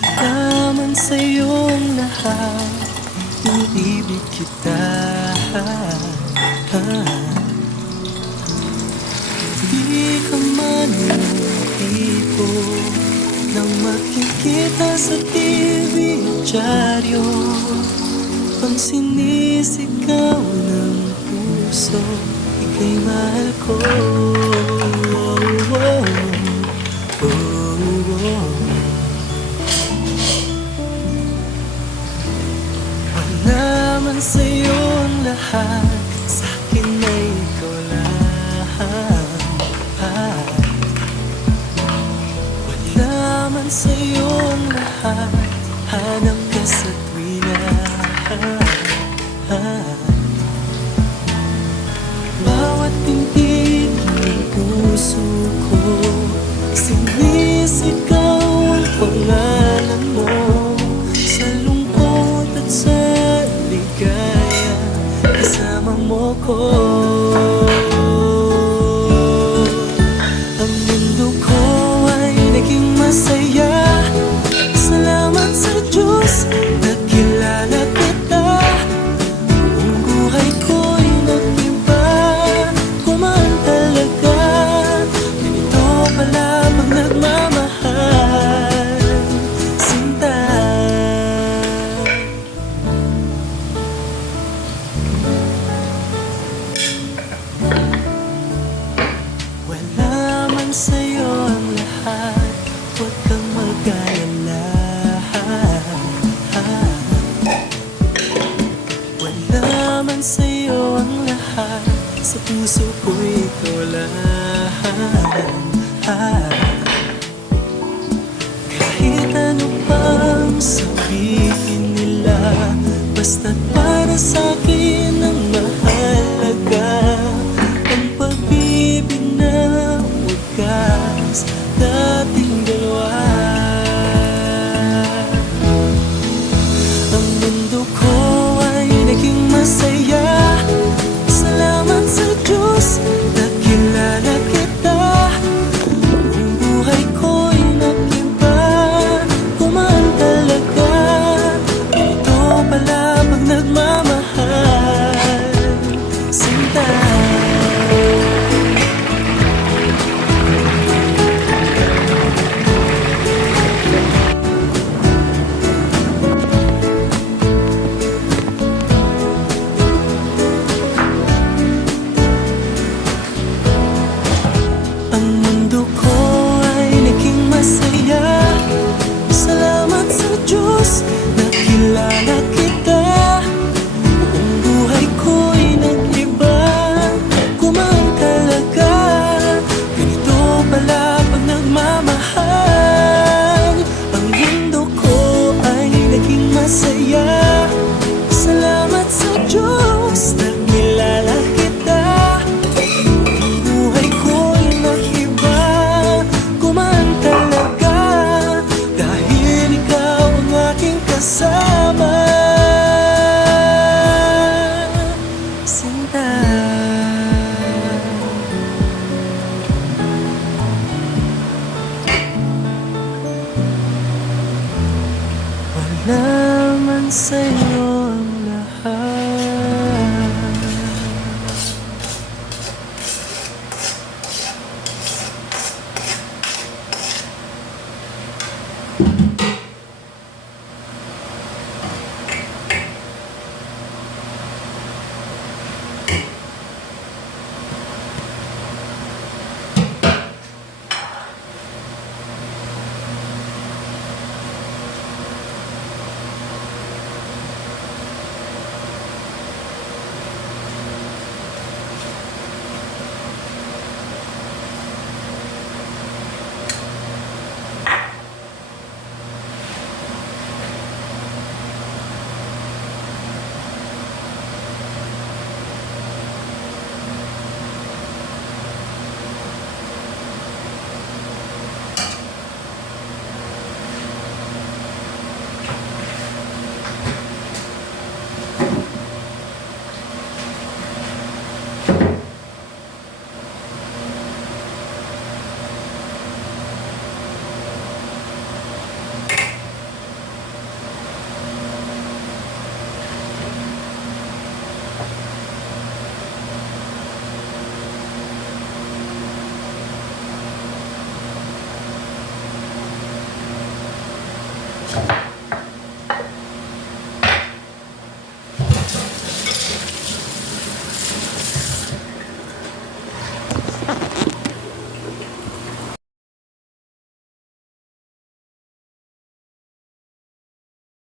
Malaman sa'yong lahat, iniibig kita. Di ka man yung tipo nang makikita sa TV at dyaryo. Pang sinisigaw ng puso, ika'y mahal ko. Wala man sa'yo ang lahat, sa'kin ay ikaw lang. Wala man sa'yo ang lahat, hanap ka sa tuwina. Bawat tintig ng puso ko, sinisigaw ang pangalan mo. Sa lungkot at sa ligaya, kasama mo ko. Ang mundo ko ay naging masaya. Salamat sa Diyos, nakilala kita. Ang buhay ko'y nag-iba, kumaan talaga. Ganito pala pag nagmamahal, sinta. Wala man sa'yo ang lahat, huwag kang mag-alala. Wala man sa'yo ang lahat, sa puso ko ikaw lang. Kahit ano pang sabihin nila, basta't para sa'kin ang mahalaga. Ang pag-ibig na wagas, dating dalawa. Ang mundo ko ay naging masaya. Salamat sa Diyos, nakilala kita. Ang buhay ko'y nag-iba, kumaan talaga. Ito pala pag nagmamahal, sinta. Ang mundo ko ay naging masaya. Salamat sa Diyos, nakilala kita. Ang buhay ko'y nag-iba, kumaan talaga. Ganito pala pag nagmamahal. Ang mundo ko ay naging masaya. Salamat sa Diyos, nakilala kita. Ang buhay ko'y nag-iba, kumaan talaga. Dahil ikaw ang aking kasama, sinta. Wala man sa'yo ang lahat.